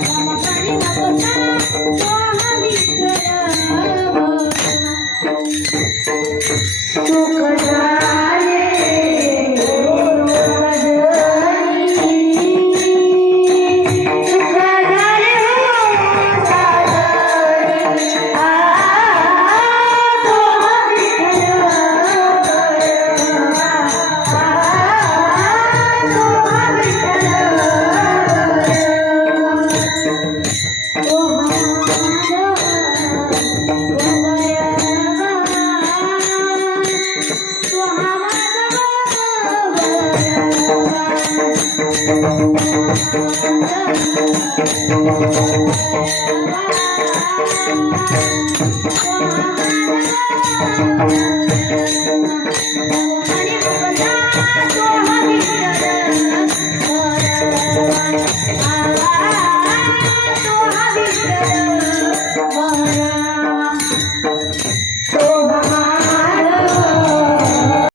Oh, my God. Oh, oh, oh,